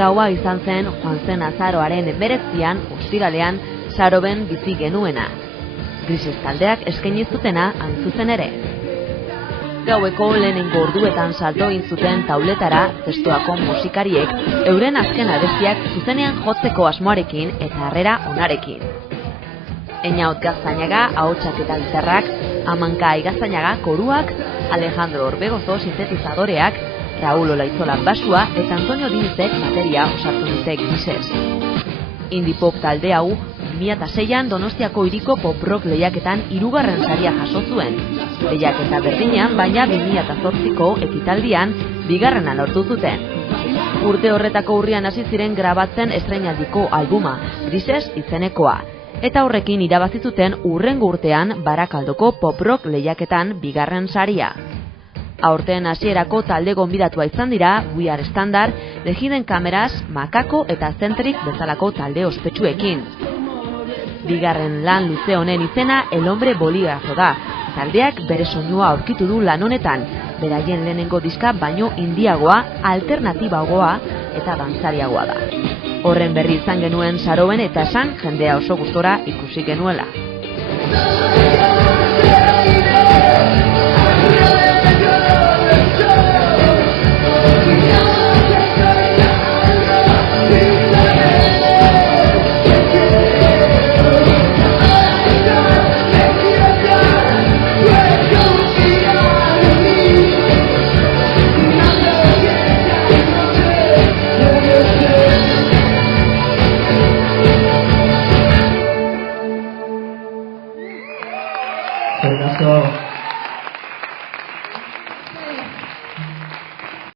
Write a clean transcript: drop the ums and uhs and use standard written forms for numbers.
Gaua izan zen joan zen azaroaren 19an, ostiralean, Saroben bizi genuena. Grises taldeak eskaini zutena hain zuzen ere. Gaueko lehenengo orduetan salto egin zuten tauletara zestoako musikariek euren azken abestiak zuzenean jotzeko asmoarekin eta harrera onarekin. Einaut Gaztañaga ahotsak eta gitarrak, Amanka Gaztañaga koruak, Alejandro Orbegozo sintetizadoreak, Raúl Olaitzola basua eta Antonio Dinizek bateria osatu dute Grises. Indie pop talde hau 2006an Donostiako hiriko pop rock lehiaketan 3. saria jaso zuen. Lehiaketa berdinean, baina 2008ko ekitaldian 2. lortu zuten. Urte horretako urrian hasi ziren grabatzen estreinaldiko albuma, Grises izenekoa, eta horrekin irabazi zuten hurrengo urtean Barakaldoko pop rock lehiaketan 2. saria. Aurten hasierako talde gonbidatua izan dira We Are Standard, The Hidden Cameras, Makako eta Centric bezalako talde ospetsuekin. 2. lan luze honen izena El Hombre Bolígrafo da. Taldeak bere soinua aurkitu du lan honetan, beraien lehenengo diska baino indiagoa, alternatibagoa eta dantzariagoa da. Horren berri izan genuen Saroben eta esan jendea oso gustora ikusi genuela. Gracias.